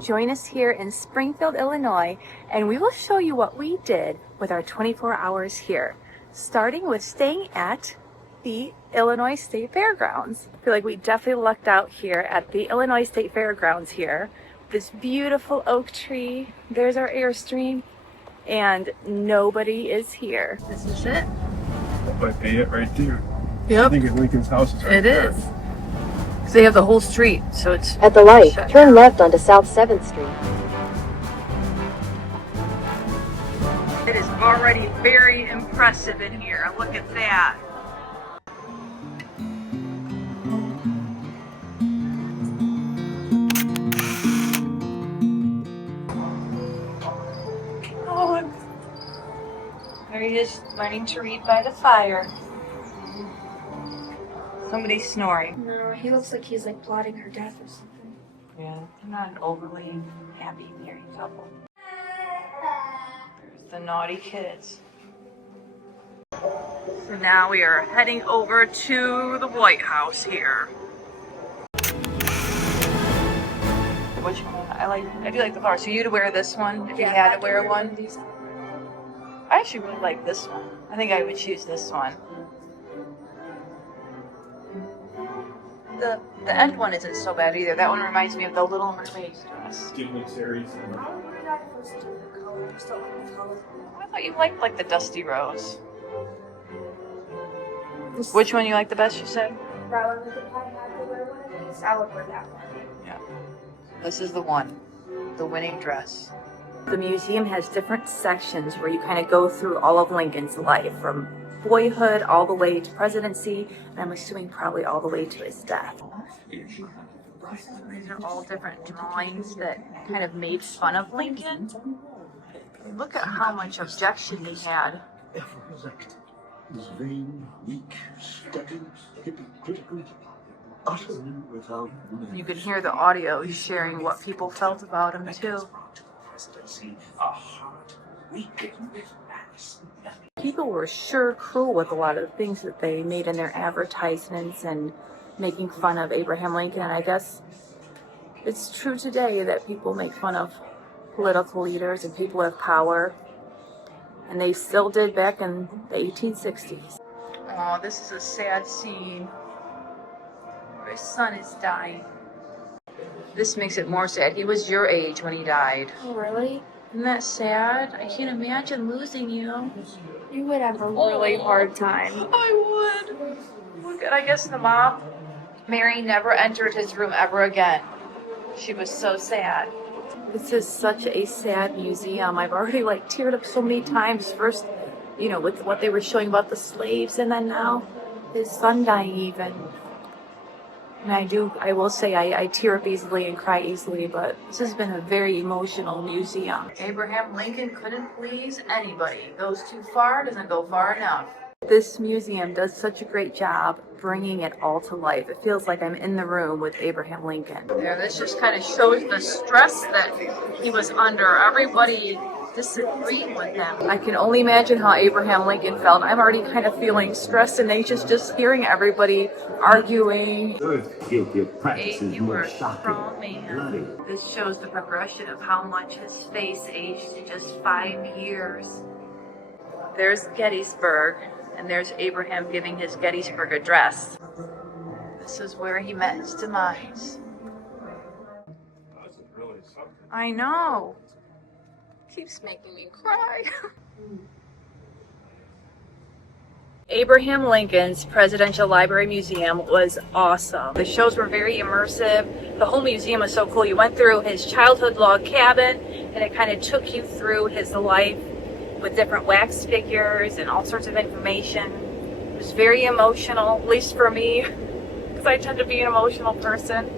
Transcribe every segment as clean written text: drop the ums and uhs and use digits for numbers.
Join us here in Springfield, Illinois, and we will show you what we did with our 24 hours here, starting with staying at the Illinois State Fairgrounds. I feel like we definitely lucked out here at the Illinois State Fairgrounds here. This beautiful oak tree, there's our Airstream, and nobody is here. This is it. That might be it right there. Yep. I think Lincoln's house is right It there. is. Because they have the whole street, so it's... At the light, turn left onto South 7th Street. It is already very impressive in here. Look at that. Oh, there he is, learning to read by the fire. Somebody's snoring. No, he looks like he's like plotting her death or something. Yeah, I'm not an overly happy married couple. There's the naughty kids. So now we are heading over to the White House here. Which one? I do like the flower. So you'd wear this one if you had to wear one? I actually really like this one. I think I would choose this one. The end one isn't so bad either. That one reminds me of the Little Mermaid's dress. I thought you liked like the dusty rose. Which one you like the best, you said? Probably if I had to wear one of these, I would wear that one. Yeah. This is the one. The winning dress. The museum has different sections where you kind of go through all of Lincoln's life, from boyhood all the way to presidency, and I'm assuming probably all the way to his death. These are all different drawings that kind of made fun of Lincoln. Look at how much objection he had. Vain, weak, stubborn, hypocritical, utterly without mind. You could hear the audio sharing what people felt about him too. People were sure cruel with a lot of the things that they made in their advertisements and making fun of Abraham Lincoln. And I guess it's true today that people make fun of political leaders and people of power. And they still did back in the 1860s. Oh, this is a sad scene. His son is dying. This makes it more sad. He was your age when he died. Oh, really? Isn't that sad? I can't imagine losing you. You would have a really hard time. I would. Look at, I guess the mom, Mary, never entered his room ever again. She was so sad. This is such a sad museum. I've already teared up so many times. First, with what they were showing about the slaves, and then now his son dying even. And I will say I tear up easily and cry easily, but this has been a very emotional museum. Abraham Lincoln couldn't please anybody. Goes too far, doesn't go far enough. This museum does such a great job bringing it all to life. It feels like I'm in the room with Abraham Lincoln. Yeah, this just kind of shows the stress that he was under. Everybody disagreed with him. I can only imagine how Abraham Lincoln felt. I'm already kind of feeling stressed and anxious just hearing everybody arguing. You were a strong man. This shows the progression of how much his face aged in just 5 years. There's Gettysburg, and there's Abraham giving his Gettysburg address. This is where he met his demise. I know. Keeps making me cry. Abraham Lincoln's Presidential Library Museum was awesome. The shows were very immersive. The whole museum was so cool. You went through his childhood log cabin, and it kind of took you through his life with different wax figures and all sorts of information. It was very emotional, at least for me, because I tend to be an emotional person.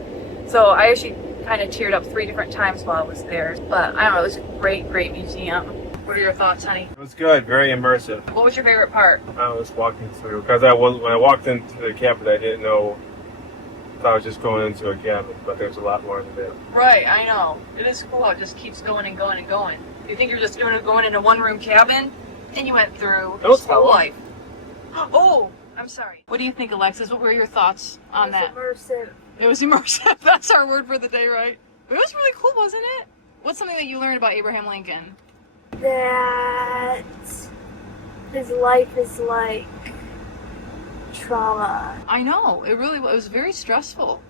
So I actually kind of teared up 3 different times while I was there. But I don't know, it was a great, great museum. What are your thoughts, honey? It was good, very immersive. What was your favorite part? I was walking through, because when I walked into the cabin, I didn't know if I was just going into a cabin, but there's a lot more than that. Right, I know. It is cool how it just keeps going and going and going. You think you're just going in a one-room cabin, and you went through his whole life. Oh, I'm sorry. What do you think, Alexis? What were your thoughts on that? Immersive. It was immersive. That's our word for the day, right? It was really cool, wasn't it? What's something that you learned about Abraham Lincoln? That his life is like trauma. I know, it was very stressful.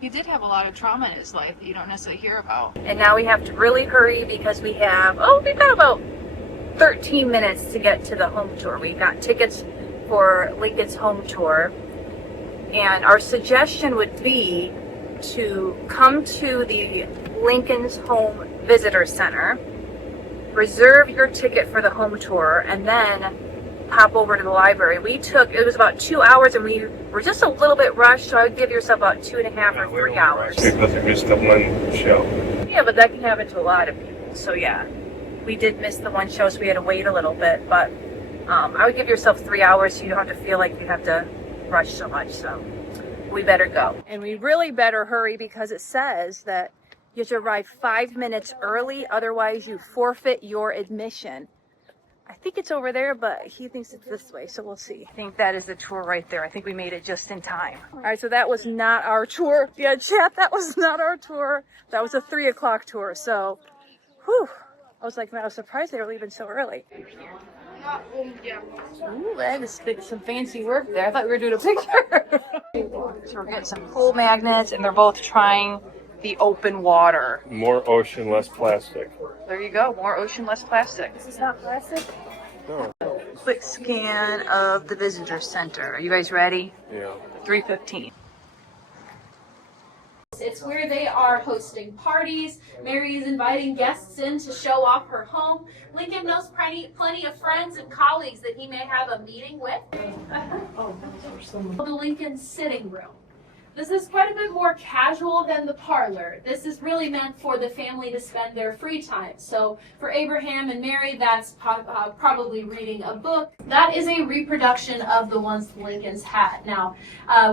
He did have a lot of trauma in his life that you don't necessarily hear about. And now we have to really hurry because we've got about 13 minutes to get to the home tour. We got tickets for Lincoln's home tour. And our suggestion would be to come to the Lincoln's Home Visitor Center, reserve your ticket for the home tour, and then pop over to the library. It was about 2 hours, and we were just a little bit rushed, so I would give yourself about 2.5 or 3 hours. Because we missed the one show. Yeah, but that can happen to a lot of people. So yeah, we did miss the one show, so we had to wait a little bit. But I would give yourself 3 hours so you don't have to feel like you have to rush so much. So we better go. And we really better hurry because it says that you have to arrive 5 minutes early, otherwise you forfeit your admission. I think it's over there, but he thinks it's this way, so we'll see. I think that is the tour right there. I think we made it just in time. All right, so that was not our tour. Yeah, chat, that was not our tour. That was a 3 o'clock tour, so, whew. I was like, man, I was surprised they were leaving so early. Ooh, that is some fancy work there. I thought we were doing a picture. So we're getting some pool magnets, and they're both trying the open water. More ocean, less plastic. There you go, more ocean, less plastic. This is not plastic? No. Quick scan of the visitor center. Are you guys ready? Yeah. 3:15. It's where they are hosting parties. Mary is inviting guests in to show off her home. Lincoln knows plenty of friends and colleagues that he may have a meeting with. The Lincoln sitting room. This is quite a bit more casual than the parlor. This is really meant for the family to spend their free time. So for Abraham and Mary, that's probably reading a book. That is a reproduction of the ones the Lincolns had. Now,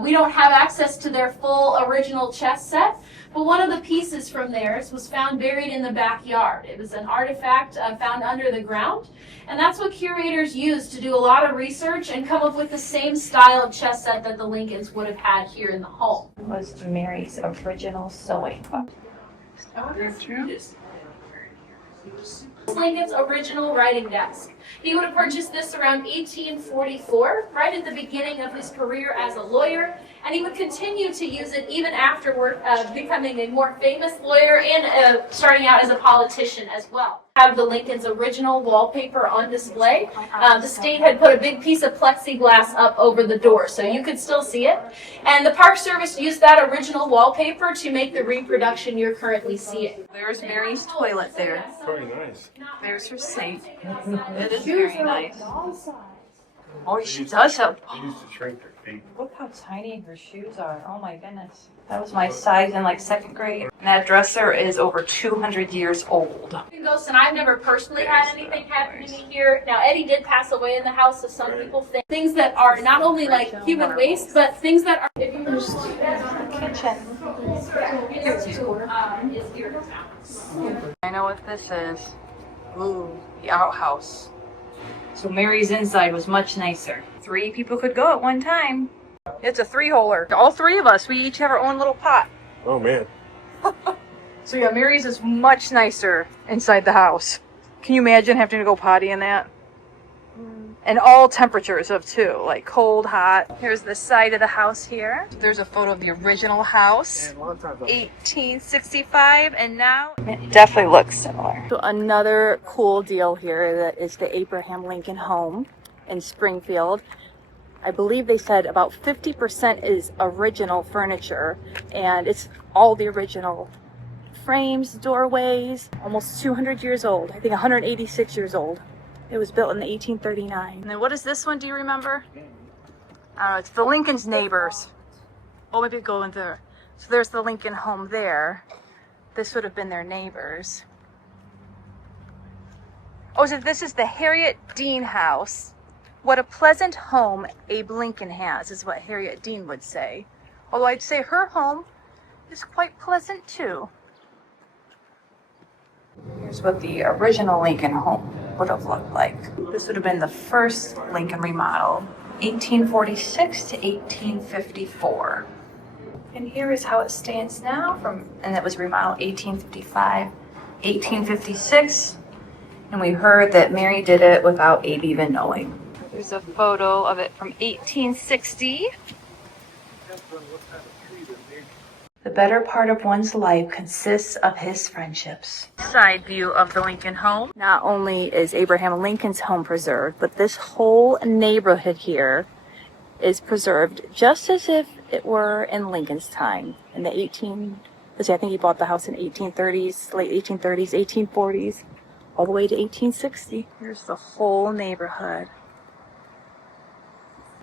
we don't have access to their full original chess set, but one of the pieces from theirs was found buried in the backyard. It was an artifact found under the ground. And that's what curators use to do a lot of research and come up with the same style of chess set that the Lincolns would have had here in the home. Was Mary's original sewing book. Lincoln's original writing desk. He would have purchased this around 1844, right at the beginning of his career as a lawyer, and he would continue to use it even afterward, becoming a more famous lawyer and starting out as a politician as well. Have the Lincoln's original wallpaper on display. The state had put a big piece of plexiglass up over the door, so you could still see it. And the Park Service used that original wallpaper to make the reproduction you're currently seeing. There's Mary's toilet there. Very nice. There's her sink. It is very nice. Oh, she does have. She used to shrink her feet. Look how tiny her shoes are. Oh my goodness. That was my size in like 2nd grade. And that dresser is over 200 years old. Ghosts, and I've never personally had anything happen to me here. Now, Eddie did pass away in the house, so some people think things that are not only like human waste, but things that are. If you Kitchen. is here in town. I know what this is. Ooh, the outhouse. So Mary's inside was much nicer. 3 people could go at one time. It's a 3-holer. All 3 of us, we each have our own little pot. Oh man. So yeah, Mary's is much nicer inside the house. Can you imagine having to go potty in that? And all temperatures of too, like cold, hot. Here's the side of the house here. There's a photo of the original house, 1865, and now it definitely looks similar. So another cool deal here that is the Abraham Lincoln home in Springfield. I believe they said about 50% is original furniture, and it's all the original frames, doorways, almost 200 years old. I think 186 years old. It was built in 1839. And then what is this one, do you remember? It's the Lincoln's neighbors. Oh, maybe go in there. So there's the Lincoln home there. This would have been their neighbors. Oh, so this is the Harriet Dean house. What a pleasant home Abe Lincoln has, is what Harriet Dean would say. Although I'd say her home is quite pleasant too. Here's what the original Lincoln home would have looked like. This would have been the first Lincoln remodel, 1846 to 1854. And here is how it stands now and it was remodeled 1855, 1856. And we heard that Mary did it without Abe even knowing. There's a photo of it from 1860. The better part of one's life consists of his friendships. Side view of the Lincoln home. Not only is Abraham Lincoln's home preserved, but this whole neighborhood here is preserved just as if it were in Lincoln's time. In the I think he bought the house in 1830s, late 1830s, 1840s, all the way to 1860. Here's the whole neighborhood.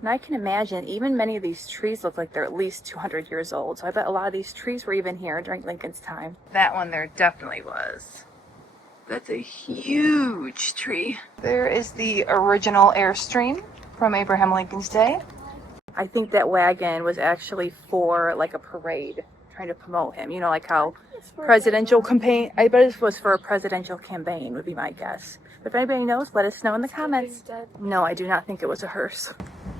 And I can imagine even many of these trees look like they're at least 200 years old. So I bet a lot of these trees were even here during Lincoln's time. That one there definitely was. That's a huge tree. There is the original Airstream from Abraham Lincoln's day. I think that wagon was actually for like a parade, trying to promote him. You know, like how presidential campaign, I bet it was for a presidential campaign would be my guess. But if anybody knows, let us know in the comments. No, I do not think it was a hearse.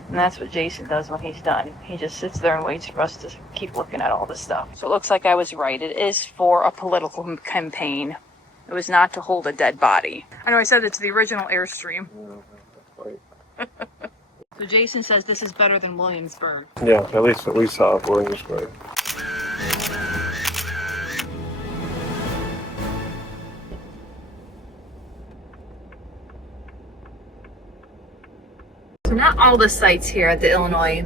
And that's what Jason does when he's done. He just sits there and waits for us to keep looking at all this stuff. So it looks like I was right. It is for a political campaign. It was not to hold a dead body. I know I said it's the original Airstream. So Jason says this is better than Williamsburg. Yeah, at least what we saw of Williamsburg. So not all the sites here at the Illinois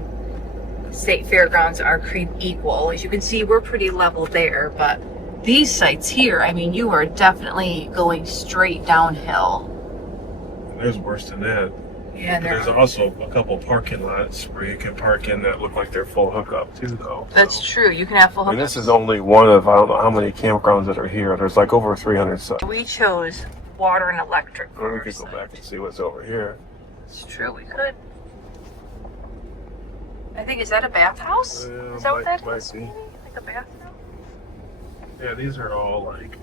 State Fairgrounds are created equal. As you can see, we're pretty level there, but these sites here, I mean, you are definitely going straight downhill. There's worse than that. Yeah, and There's also a couple parking lots where you can park in that look like they're full hookup too, though. That's true. You can have full I mean, hookups. this is only one of I don't know how many campgrounds that are here. There's like over 300 sites. We chose water and electric. Or we could go back and see what's over here. It's true, we could. I think, is that a bathhouse? Is that what that might is? be. Like a bathhouse? Yeah, these are all like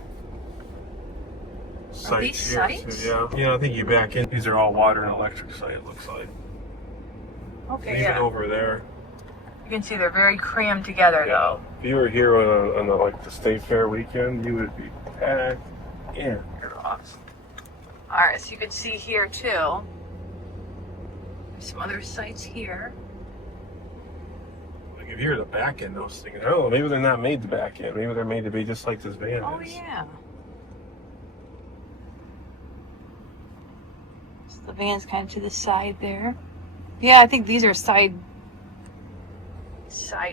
sites. these here, sites? too. Yeah, I think you back in. These are all water and electric site. It looks like. Okay, Even yeah. over there. You can see they're very crammed together, though. If you were here on like the state fair weekend, you would be packed in. You're awesome. All right, so you can see here too. There's some other sites here. Like if you're to back in those things, I don't know. Maybe they're not made to back in. Maybe they're made to be just like this van Oh is. yeah. So the van's kind of to the side there. Yeah, I think these are side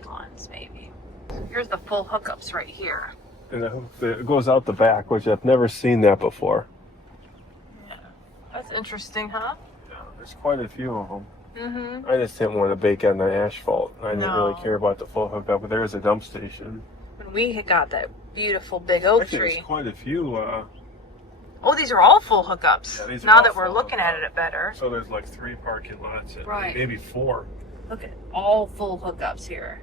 ones, maybe. Here's the full hookups right here. And it goes out the back, which I've never seen that before. Yeah, that's interesting, huh? Yeah, there's quite a few of them. Mm-hmm. I just didn't want to bake on the asphalt. I didn't really No. care about the full hookup, but there is a dump station. When we had got that beautiful big oak Actually, tree. there's quite a few. Oh, these are all full hookups. Yeah, these are now all that we're full looking at hookups. it better. So there's like 3 parking lots and Right. maybe 4. Look at all full hookups here.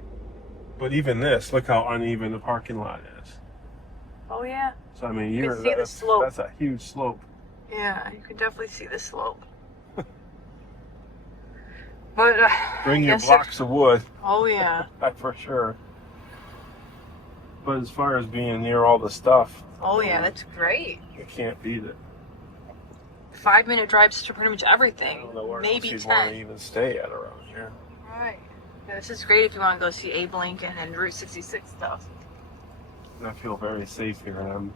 But even this, look how uneven the parking lot is. Oh yeah. So I mean, You can see the slope. That's a huge slope. Yeah, you can definitely see the slope. But Bring your guess blocks of wood, oh yeah. that's for sure. But as far as being near all the stuff, Oh yeah, that's great. you can't beat it. 5-minute drives to pretty much I everything. don't know where Maybe else you'd want to 10. even stay at around here. Right. Yeah, this is great if you want to go see Abe Lincoln and Route 66 stuff. And I feel very safe here, and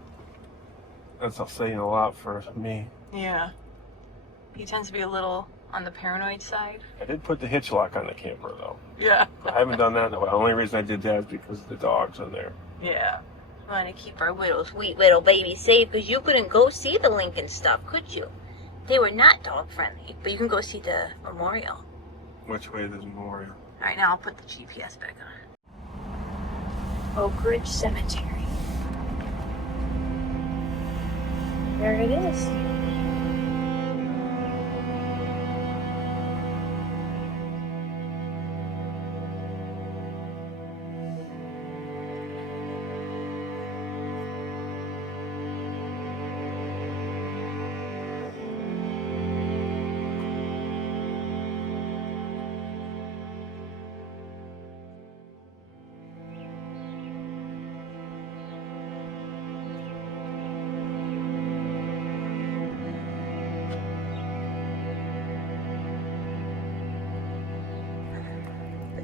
that's saying a lot for me. Yeah. He tends to be a little on the paranoid side. I did put the hitch lock on the camper though. Yeah. I haven't done that in a while. The only reason I did that is because of the dogs in there. Yeah. We want to keep our sweet little babies safe because you couldn't go see the Lincoln stuff, could you? They were not dog friendly, but you can go see the memorial. Which way is the memorial? All right, now I'll put the GPS back on. Oak Ridge Cemetery. There it is.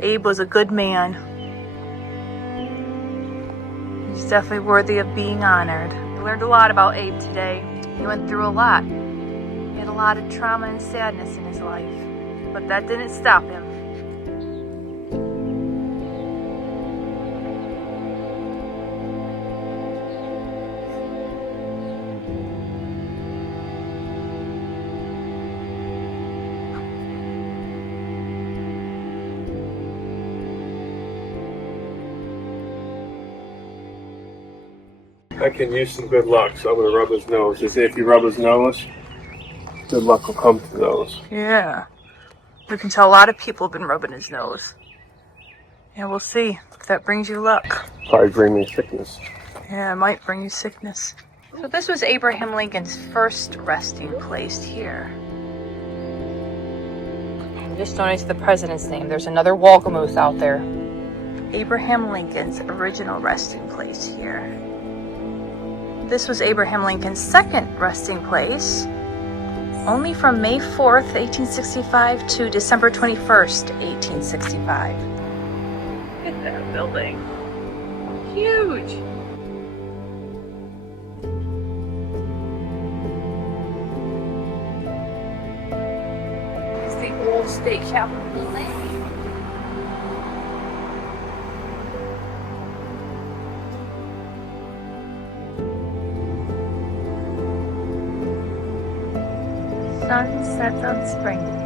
Abe was a good man. He's definitely worthy of being honored. We learned a lot about Abe today. He went through a lot. He had a lot of trauma and sadness in his life, but that didn't stop him. I can use some good luck, so I'm going to rub his nose. They say if you rub his nose, good luck will come to those. Yeah. You can tell a lot of people have been rubbing his nose. Yeah, we'll see if that brings you luck. Probably bring me sickness. Yeah, it might bring you sickness. So this was Abraham Lincoln's first resting place here. Just donate the president's name. There's another Walgamoose out there. Abraham Lincoln's original resting place here. This was Abraham Lincoln's second resting place, only from May 4th, 1865 to December 21st, 1865. Look at that building. Huge. It's the old state capitol building. Sun sets on Springfield.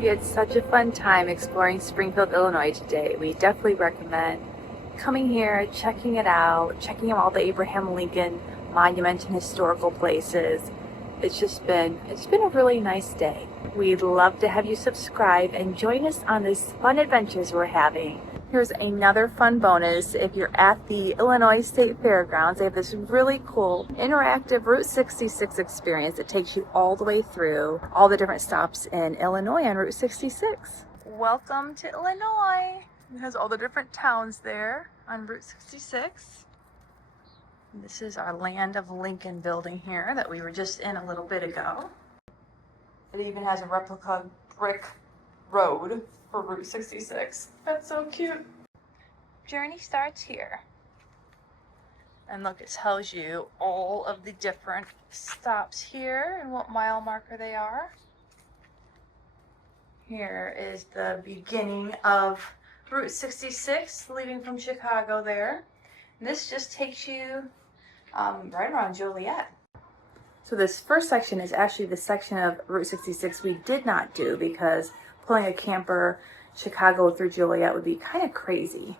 We had such a fun time exploring Springfield, Illinois today. We definitely recommend coming here, checking it out, checking out all the Abraham Lincoln monument and historical places. It's been a really nice day. We'd love to have you subscribe and join us on these fun adventures we're having. Here's another fun bonus. If you're at the Illinois State Fairgrounds, they have this really cool interactive Route 66 experience that takes you all the way through all the different stops in Illinois on Route 66. Welcome to Illinois. It has all the different towns there on Route 66. This is our Land of Lincoln building here that we were just in a little bit ago. It even has a replica brick road for Route 66. That's so cute. Journey starts here. And look, it tells you all of the different stops here and what mile marker they are. Here is the beginning of Route 66, leaving from Chicago there. And this just takes you right around Joliet. So this first section is actually the section of Route 66 we did not do because pulling a camper Chicago through Joliet would be kind of crazy.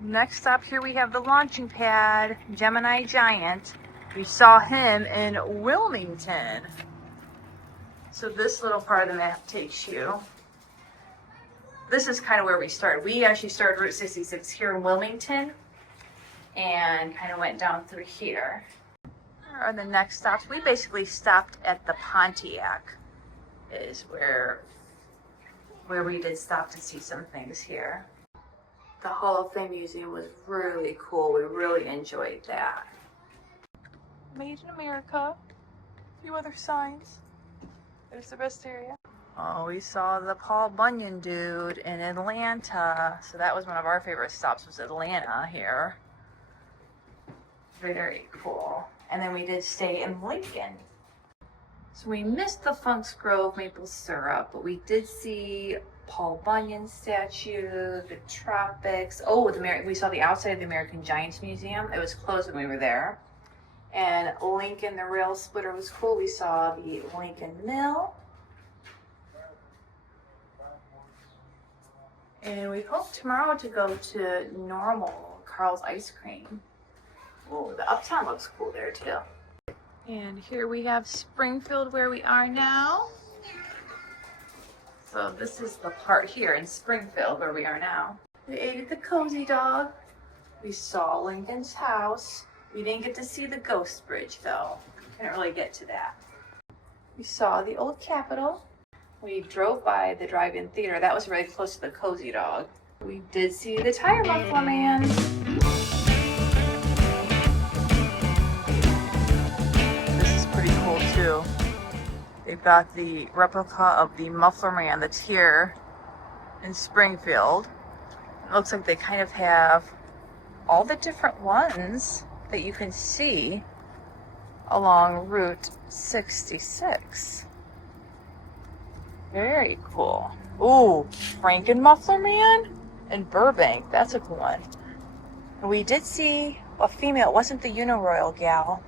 Next stop here we have the launching pad, Gemini Giant. We saw him in Wilmington. So this little part of the map takes you. This is kind of where we started. We actually started Route 66 here in Wilmington and kind of went down through here. Here are the next stops. We basically stopped at the Pontiac is where we did stop to see some things here. The Hall of Fame Museum was really cool. We really enjoyed that. Made in America. A few other signs. There's the rest area. Oh, we saw the Paul Bunyan dude in Atlanta. So that was one of our favorite stops, was Atlanta here. Very cool. And then we did stay in Lincoln. So we missed the Funk's Grove maple syrup, but we did see Paul Bunyan statue, the tropics. Oh, we saw the outside of the American Giants Museum. It was closed when we were there. And Lincoln, the rail splitter was cool. We saw the Lincoln Mill. And we hope tomorrow to go to Normal, Carl's Ice Cream. Oh, the Uptown looks cool there too. And here we have Springfield where we are now. So this is the part here in Springfield where we are now. We ate at the Cozy Dog. We saw Lincoln's house. We didn't get to see the Ghost Bridge though. Couldn't really get to that. We saw the old Capitol. We drove by the drive-in theater. That was really close to the Cozy Dog. We did see the Tire Muffler Man. too. They've got the replica of the Muffler Man that's here in Springfield. It looks like they kind of have all the different ones that you can see along Route 66. Very cool. Ooh, Franken Muffler Man in Burbank. That's a cool one. And we did see a female. It wasn't the Uniroyal gal.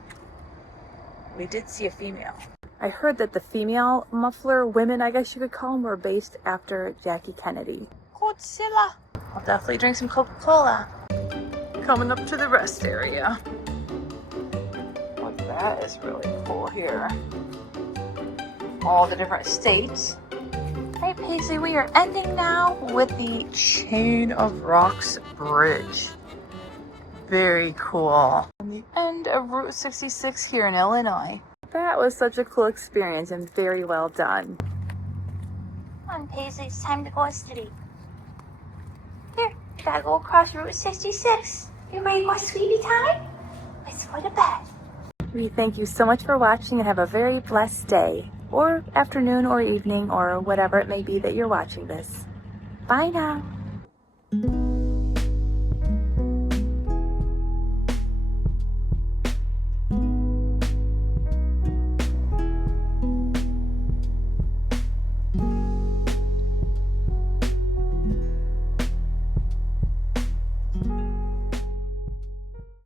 We did see a female. I heard that the female muffler women, I guess you could call them, were based after Jackie Kennedy. Godzilla. I'll definitely drink some Coca-Cola. Coming up to the rest area. Oh, that is really cool here. All the different states. Hey Paisley, we are ending now with the Chain of Rocks Bridge. Very cool. On the end of Route 66 here in Illinois. That was such a cool experience and very well done. Come on, Paisley, it's time to go to sleep. Here, gotta go across Route 66. You ready for sweetie time? Let's go to bed. We thank you so much for watching and have a very blessed day, or afternoon, or evening, or whatever it may be that you're watching this. Bye now.